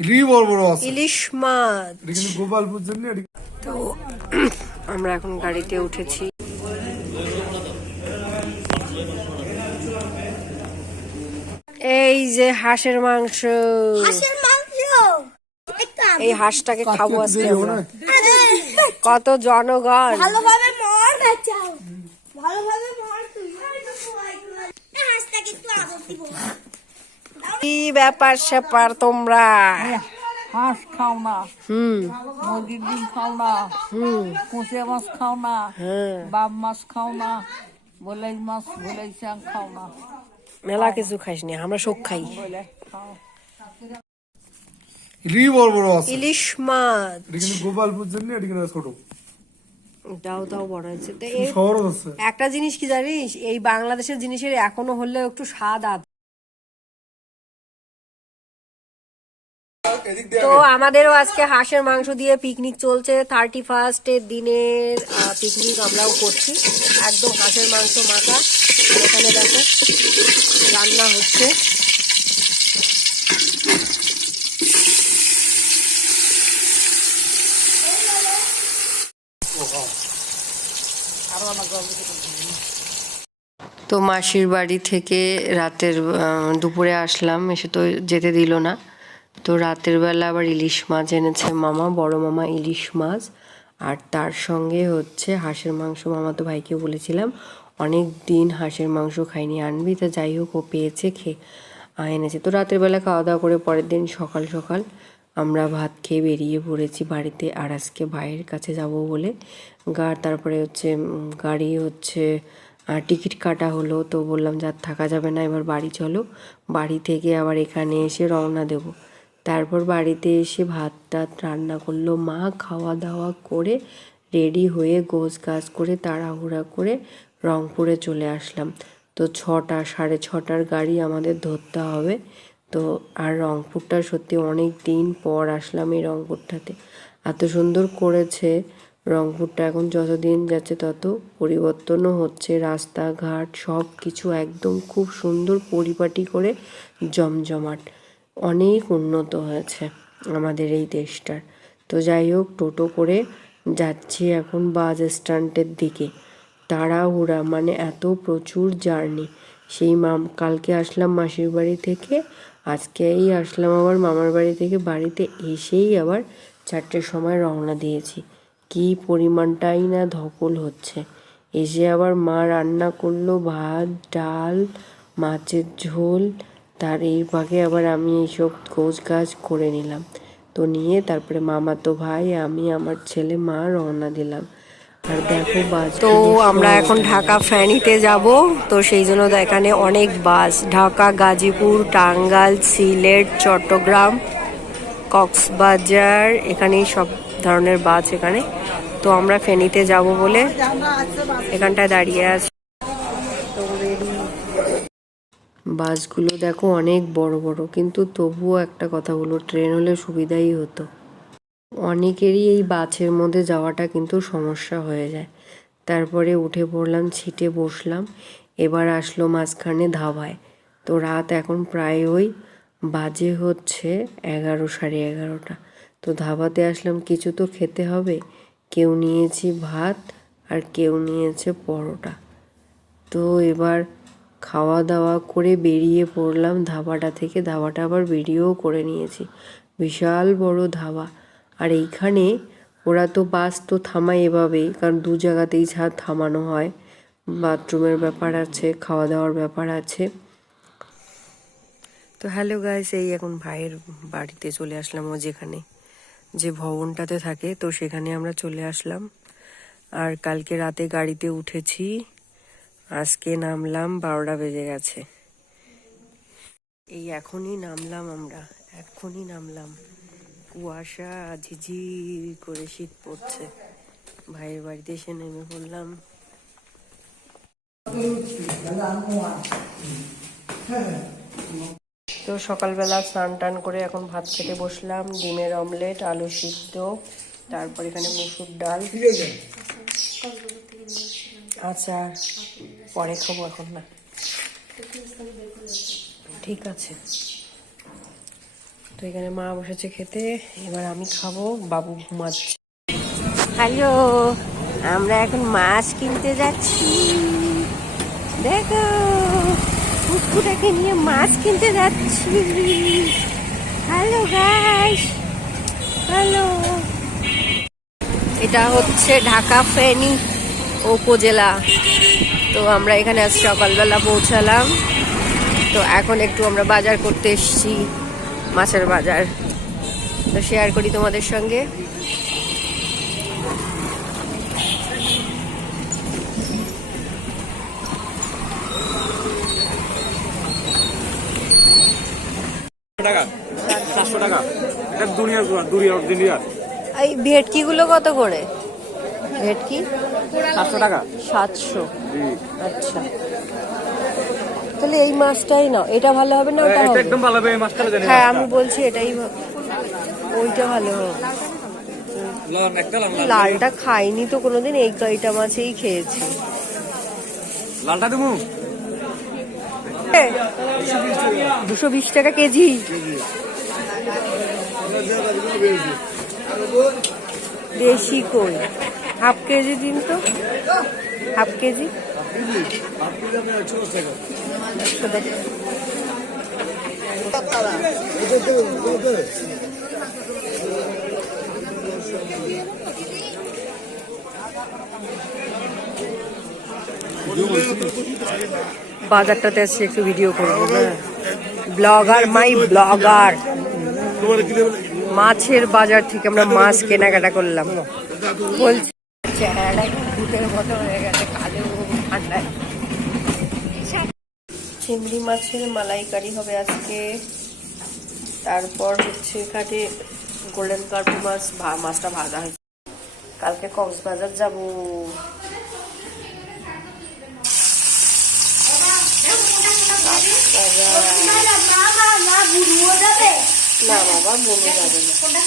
ইলিশ বড় বড় আছে। ইলিশ মাছ। এটা কিন্তু গোপালপুর জন্য তো আমরা এখন গাড়িতে উঠেছি। এই যে হাঁসের মাংস। হাঁসের মাংস! একটা এই হাঁসটাকে খাব আজকে? কত জনগণ। ভালোভাবে মর ভালোভাবে মর তুই হাঁসটাকে একটু আদর দিব কি ব্যাপার স্যাপার তোমরা? হাঁস খাও না। হুম। মুরগির ডিম খাও না। হুম। কুঁচে মাছ খাও না। হ্যাঁ। বাপ মাছ খাও না। বলাই মাছ বলাই চাং খাও না। মেলা কিছু খাইস নি আমরা সব খাই। ইলিশ বড় বড় আছে। ইলিশ মাছ। এটা কিন্তু গোপালপুর জন্য এটা কিন্তু ছোট। দাও দাও বড় হয়েছে। একটা জিনিস কি জানিস? এই বাংলাদেশের জিনিসের এখনও হলেও একটু স্বাদ আছে। তো আমাদেরও আজকে হাঁসের মাংস দিয়ে পিকনিক চলছে। থার্টি ফার্স্টের দিনের পিকনিক আমরাও করছি। একদম হাঁসের মাংস মাখা। এখানে দেখো রান্না হচ্ছে। তো মাসির বাড়ি থেকে রাতের দুপুরে আসলাম এসে তো যেতে দিল না। তো রাতের বেলা আবার ইলিশ মাছ এনেছে মামা, বড় মামা ইলিশ মাছ। আর তার সঙ্গে হচ্ছে হাঁসের মাংস, মামা তো ভাইকে বলেছিলাম, অনেক দিন হাঁসের মাংস খাইনি, আনবি। তা যাই হোক, ও পেয়েছে খেয়ে এনেছে। তো রাতের বেলা খাওয়া দাওয়া করে পরের দিন সকাল সকাল আমরা ভাত খেয়ে বেরিয়ে পড়েছি বাড়িতে। আর আজকে ভাইয়ের কাছে যাব বলে। গা তারপরে হচ্ছে গাড়ি হচ্ছে টিকিট কাটা হলো। তো বললাম, যা, থাকা যাবে না, এবার বাড়ি চলো। বাড়ি থেকে আবার এখানে এসে রওনা দেব। তারপর বাড়িতে এসে ভাত টাত রান্না করল। মা খাওয়া দাওয়া করে রেডি হয়ে গোছ গাছ করে তাড়াহুড়া করে রংপুরে চলে আসলাম। তো ছটা, সাড়ে ছটার গাড়ি আমাদের ধরতে হবে। তো আর রংপুরটা সত্যি অনেক দিন পর আসলাম এই রংপুরটাতে। এত সুন্দর করেছে রংপুরটা, এখন যত দিন যাচ্ছে তত পরিবর্তনও হচ্ছে। রাস্তাঘাট সব কিছু একদম খুব সুন্দর পরিপাটি করে জমজমাট। অনেক উন্নত হয়েছে আমাদের এই দেশটার। তো যাই হোক, টোটো করে যাচ্ছি এখন বাস স্ট্যান্ডের দিকে। তাড়াহুড়া মানে এত প্রচুর জার্নি। সেই মাম, কালকে আসলাম মাসির বাড়ি থেকে, আজকেই আসলাম আবার মামার বাড়ি থেকে, বাড়িতে এসেই আবার চারটের সময় রওনা দিয়েছি। কি পরিমাণটাই না ধকল হচ্ছে। এসে আবার মা রান্না করল, ভাত, ডাল, মাছের ঝোল তার এই ফাঁকে আবার আমি এইসব গোছ গাছ করে নিলাম। তো নিয়ে তারপরে মামা তো ভাই আমি আমার ছেলে মা রওনা দিলাম। আর দেখো বাস তো আমরা এখন ঢাকা ফ্যানিতে যাব। তো সেই জন্য এখানে অনেক বাস ঢাকা গাজীপুর টাঙ্গাল সিলেট চট্টগ্রাম কক্সবাজার এখানেই সব ধরনের বাস এখানে। তো আমরা ফেনীতে যাব বলে এখানটায় দাঁড়িয়ে আছি তো ready। বাসগুলো দেখো অনেক বড় বড়, কিন্তু তবুও একটা কথা বলো ট্রেন হলে সুবিধাই হতো। অনেকেরই এই বাসের মধ্যে যাওয়াটা কিন্তু সমস্যা হয়ে যায়। তারপরে উঠে পড়লাম ছিটে বসলাম, এবার আসলো মাঝখানে ধাবায়। তো রাত এখন প্রায় ওই বাজে হচ্ছে এগারো, সাড়ে এগারোটা। তো ধাবাতে আসলাম, কিছু তো খেতে হবে, কেউ নিয়েছি ভাত আর কেউ নিয়েছে পরোটা। তো এবার খাওয়া দাওয়া করে বেরিয়ে পড়লাম ধাবাটা থেকে। ধাবাটা আবার বেরিয়েও করে নিয়েছি। বিশাল বড় ধাবা। আর এইখানে ওরা তো বাস তো থামায় এভাবেই, কারণ দু জায়গাতেই ছাড় থামানো হয়। বাথরুমের ব্যাপার আছে খাওয়া দাওয়ার ব্যাপার আছে। তো হ্যালো গাইস, এই এখন ভাইয়ের বাড়িতে চলে আসলাম ও যেখানে, যে ভবনটাতে থাকে। তো সেখানে আমরা চলে আসলাম। আর কালকে রাতে গাড়িতে উঠেছি আজকে নামলাম, বারোটা বেজে গেছে। এই এখনই নামলাম আমরা, এখনই নামলাম। কুয়াশা ঝিঝির করে শীত পড়ছে। ভাইয়ের বাড়িতে এসে নেমে পড়লাম। তো সকালবেলা স্নান টান করে এখন ভাত খেতে বসলাম, ডিমের অমলেট, আলু সিদ্ধ, তারপর এখানে মুসুর ডাল, আচার। পরে খাব এখন, না। ঠিক আছে। তো এখানে মা বসেছে খেতে, এবার আমি খাব, বাবু ঘুমাচ্ছে। হ্যালো, আমরা এখন মাছ কিনতে যাচ্ছি। দেখো, কুকুরটাকে নিয়ে মাছ কিনতে যাচ্ছি। Hello guys hello. এটা হচ্ছে ঢাকা ফেনী। উপজেলা। তো আমরা এখানে আজ সকালবেলা পৌঁছালাম। তো এখন একটু আমরা বাজার করতে এসেছি মাছের বাজার। তো শেয়ার করি তোমাদের সঙ্গে। টাকা? টাকা। এটা দুনিয়ার দুনিয়ার দুনিয়ার এই ভেটকিগুলো কত করে? ভেটকি সাতশো টাকা। সাতশো। আচ্ছা। তাহলে এই মাছটাই নাও। এটা ভালো হবে না ওটা হবে? একদম ভালো হবে এই মাছটা জানি হ্যাঁ আমি বলছি এটাই ওইটা ভালো হবে। লালটা খাইনি তো কোনোদিন এই কয়টা মাছেই খেয়েছি। লালটা দেবো? দুশো বিশ টাকা কেজি। দেশি কই? হাফ কেজি দিন তো? Half KG. বাজারটাতে আসছি একটু ভিডিও করব ব্লগার মাই ব্লগার মাছের বাজার থেকে আমরা মাছ কেনাকাটা করলাম। বলছি চেহারাটা ভূতের মতো হয়ে গেছে কালো ঠান্ডায়। চিংড়ি মাছের মালাইকারি হবে আজকে। তারপর হচ্ছে এখানে গোল্ডেন কার্প মাছ ভা- মাছটা ভাজা হয়েছে। কালকে কক্সবাজার যাব। কক্সবাজার। মা মা বুড়ো যাবে না। বাবা বলে যাবে না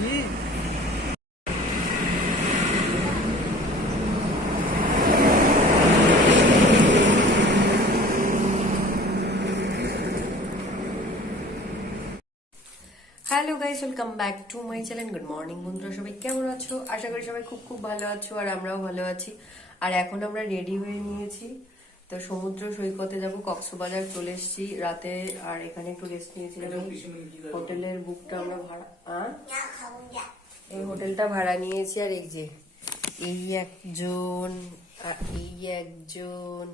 hello guys welcome back to my channel good morning বন্ধুরা, সবাই কেমন আছো? আশা করি সবাই খুব খুব ভালো আছো আর আমরাও ভালো আছি। আর এখন আমরা রেডি হয়ে নিয়েছি। তো সমুদ্র সৈকতে যাব কক্সবাজার চলে এসেছি রাতে আর এখানে একটু রেস্ট নিয়েছিলাম হোটেলের বুকটা আমরা ভাড়া? এই হোটেলটা ভাড়া নিয়েছি আর এই যে এই একজন আর এই একজন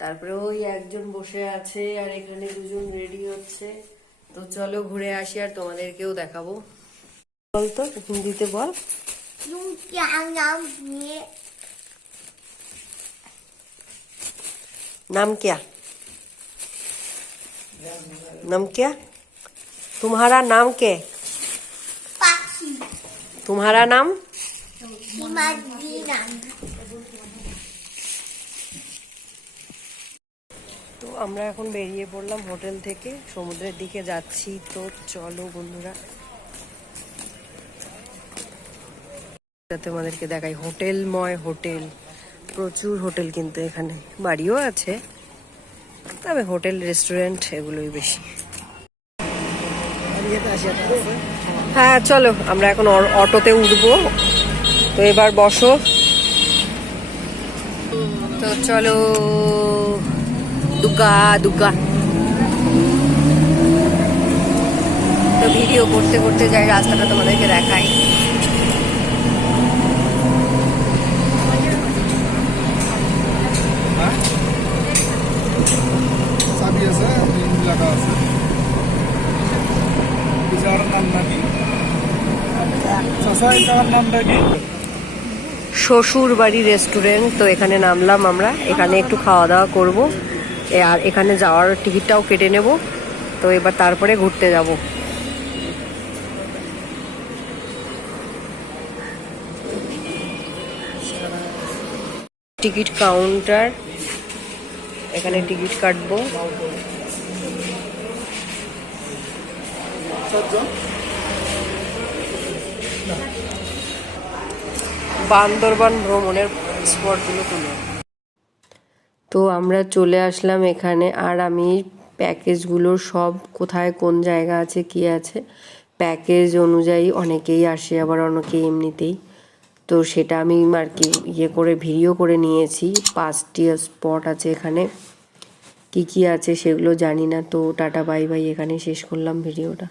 তারপরে ওই একজন বসে আছে আর এখানে দুজন রেডি হচ্ছে। তো চলো ঘুরে আসি আর তোমাদেরকেও দেখাবো। বলতো হিন্দিতে বল। नाम ये नाम क्या नाम क्या तुम्हारा नाम क्या है? पाखी तुम्हारा नाम हिमाद्री नाम তো আমরা এখন বেরিয়ে পড়লাম হোটেল থেকে সমুদ্রের দিকে যাচ্ছি তো চলো বন্ধুরা যাতে আমাদেরকে দেখাই হোটেলময় হোটেল প্রচুর হোটেল কিন্তু এখানে। বাড়িও আছে, তবে হোটেল, রেস্টুরেন্ট এগুলোই বেশি। হ্যাঁ চলো, আমরা এখন অটোতে উঠবো। তো এবার বসো। তো চলো, দুগা দুগা। তো ভিডিও করতে করতে যাই, রাস্তাটা তোমাদেরকে দেখাই। আছে কি শ্বশুর বাড়ি রেস্টুরেন্ট, তো এখানে নামলাম আমরা। এখানে একটু খাওয়া দাওয়া করব। আর এখানে যাওয়ার টিকিটটাও কেটে নেব। তো এবার তারপরে ঘুরতে যাব। টিকিট কাউন্টার এখানে টিকিট কাটবো। বান্দরবান ভ্রমণের স্পটগুলো তুলে। তো আমরা চলে আসলাম এখানে, আর আমি প্যাকেজগুলোর সব কোথায়, কোন জায়গা আছে, কি আছে, প্যাকেজ অনুযায়ী অনেকেই আসে, আবার অনেকেই এমনিতেই। তো সেটা আমি আর কি ইয়ে করে, ভিডিও করে নিয়েছি। পাঁচটি স্পট আছে এখানে। কি কি আছে সেগুলো জানি না। তো টাটা বাই বাই এখানে শেষ করলাম ভিডিওটা।